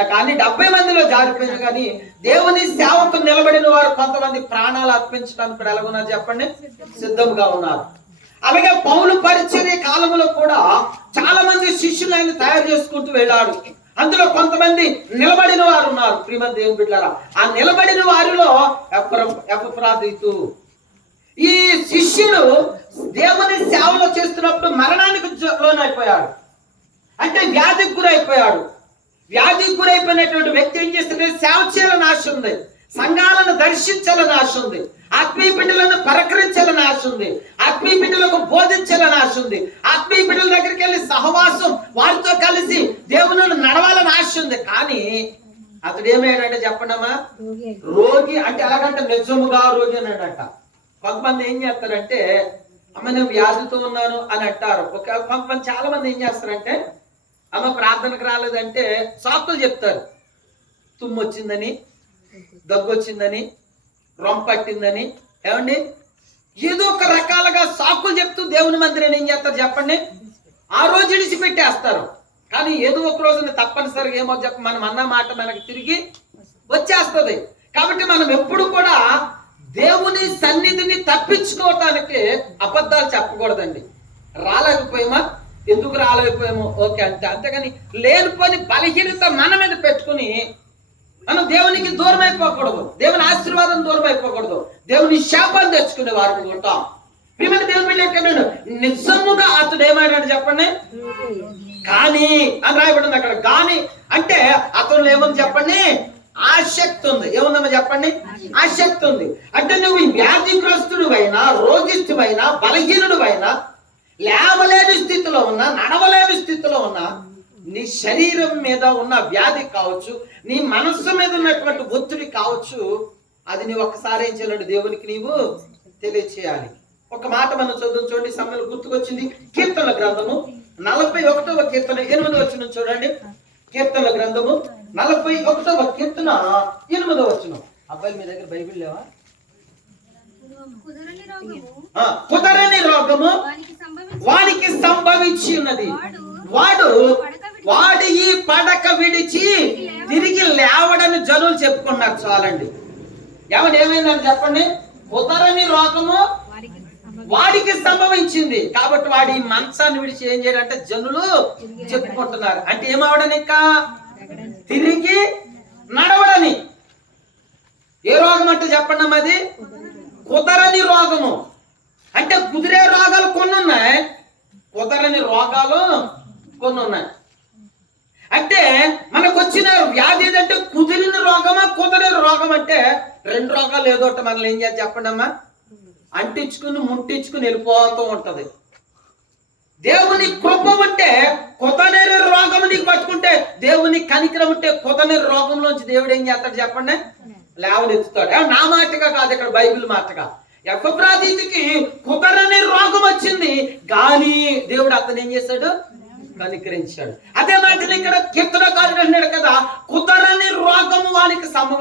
వచ్చినా కానీ 70 మందిలో జారిపోయినా కానీ దేవుని సేవకు నిలబడిన వారు కొంతమంది ప్రాణాలు అర్పించడానికి కూడా ఎలాగున్నారు చెప్పండి, సిద్ధంగా ఉన్నారు. అలాగే పౌలు పరిచర్య కాలంలో కూడా చాలా మంది శిష్యులు ఆయన తయారు చేసుకుంటూ వెళ్ళాడు. అందులో కొంతమంది నిలబడిన వారు ఉన్నారు. ప్రియమైన దేవుని బిడ్డలారా, ఆ నిలబడిన వారిలో ఎపఫ్రాదితు ఈ శిష్యుడు దేవుని సేవలో చేస్తున్నప్పుడు మరణానికి లోనైపోయాడు. అంటే వ్యాధికి గురైపోయాడు. వ్యాధికి గురైపోయినటువంటి వ్యక్తి ఏం చేస్తుంది? సేవ చేయాలని ఆశ ఉంది, సంఘాలను దర్శించాలని ఆశ ఉంది, ఆత్మీయ బిడ్డలను పరకరించాలని ఆశ ఉంది, ఆత్మీయ బిడ్డలకు బోధించాలని ఆశ ఉంది, ఆత్మీయ బిడ్డల దగ్గరికి వెళ్ళి సహవాసం వారితో కలిసి దేవుని నడవాలని ఆశ ఉంది. కానీ అతడు ఏమయ్యాడంటే చెప్పండమ్మా, రోగి. అంటే ఎలాగంటే నిజముగా రోగి అన్నాడట. కొంతమంది ఏం చేస్తారంటే అమ్మ నేను వ్యాధితో ఉన్నాను అని అంటారు. కొంతమంది చాలా మంది ఏం చేస్తారంటే అమ్మ ప్రార్థనకు రాలేదంటే సాకులు చెప్తారు. తుమ్ము వచ్చిందని, దగ్గు వచ్చిందని, రొంపట్టిందని, ఏమండి ఏదో ఒక రకాలుగా సాకులు చెప్తూ దేవుని మందిరాన్ని ఏం చేస్తారు చెప్పండి, ఆ రోజు విడిచిపెట్టేస్తారు. కానీ ఏదో ఒక రోజున తప్పనిసరిగా ఏమో చెప్ప మనం అన్న మాట మనకి తిరిగి వచ్చేస్తుంది. కాబట్టి మనం ఎప్పుడు కూడా దేవుని సన్నిధిని తప్పించుకోవటానికి అబద్ధాలు చెప్పకూడదండి. రాలేకపోయామా, ఎందుకు రాలేకపోయామో ఓకే అంతే. అంతేగాని లేనిపోని బలహీనత మన మీద పెట్టుకుని మనం దేవునికి దూరం అయిపోకూడదు, దేవుని ఆశీర్వాదం దూరం అయిపోకూడదు, దేవుని శాపాలు తెచ్చుకునే వారు ఉంటాం. ప్రియమైన దేవుని బిడ్డలు, నిజముగా అతడు ఏమైనాడు చెప్పండి, కానీ అని రాయబడింది అక్కడ. కానీ అంటే అతను ఏమని చెప్పండి, ఆసక్తి ఉంది. ఏముందమ్మా చెప్పండి, ఆసక్తి ఉంది. అంటే నువ్వు వ్యాధిగ్రస్తుడు అయినా, రోగిష్ఠువైనా, బలహీనుడు అయినా, లేవలేని స్థితిలో ఉన్నా, నడవలేని స్థితిలో ఉన్నా, నీ శరీరం మీద ఉన్న వ్యాధి కావచ్చు, నీ మనస్సు మీద ఉన్నటువంటి ఒత్తిడి కావచ్చు, అది నీవు ఒక్కసారి ఏం చేయాలంటే దేవునికి నీవు తెలియచేయాలి. ఒక మాట మనం చదువు చూడండి, సమయంలో గుర్తుకొచ్చింది. కీర్తనల గ్రంథము 41వ కీర్తన 8వ వచనం చూడండి. కీర్తనల గ్రంథము 41వ కీర్తన 8వ వచనం. అబ్బాయి మీ దగ్గర బైబిల్ లేవా? కుదరని రోగము వానికి సంభవించి ఉన్నది, వాడు ఈ పడక విడిచి తిరిగి లేవడని జనులు చెప్పుకున్నారు. చాలండి. ఏమైందని చెప్పండి, కుదరని రోగము వాడికి సంభవించింది. కాబట్టి వాడి మంచాన్ని విడిచి ఏం చేయాలంటే జనులు చెప్పుకుంటున్నారు. అంటే ఏమవడని, ఇంకా తిరిగి నడవడని. ఏ రోగం అంటే చెప్పండి అమ్మా, అది కుదరని రోగము. అంటే కుదిరే రోగాలు కొన్ని ఉన్నాయి, కుదరని రోగాలు కొన్ని ఉన్నాయి. అంటే మనకు వచ్చిన వ్యాధి ఏదంటే కుదిరిన రోగమా, కుదరని రోగం అంటే 2 రోగాలు ఏదో ఒకటి మనల్ని ఏం చేయాలి చెప్పండి అమ్మా, అంటించుకుని ముంటించుకుని వెళ్ళిపోతూ ఉంటది. దేవుని కృప ఉంటే కుదరని రోగం నీకు పట్టుకుంటే, దేవుని కనికరం ఉంటే కుదరని రోగంలోంచి దేవుడు ఏం చేస్తాడు చెప్పండి, లేవనెత్తుతాడు. నా మాటగా కాదు, ఇక్కడ బైబిల్ మాటగా. ఎపఫ్రాదితుకి కుదరని రోగం వచ్చింది, కానీ దేవుడు అతను ఏం చేశాడు, కనికరించాడు. అదే మాటలు ఇక్కడ కీర్తనకారుడు అన్నాడు కదా, కుదరని రోగము వానికి సంభవించింది.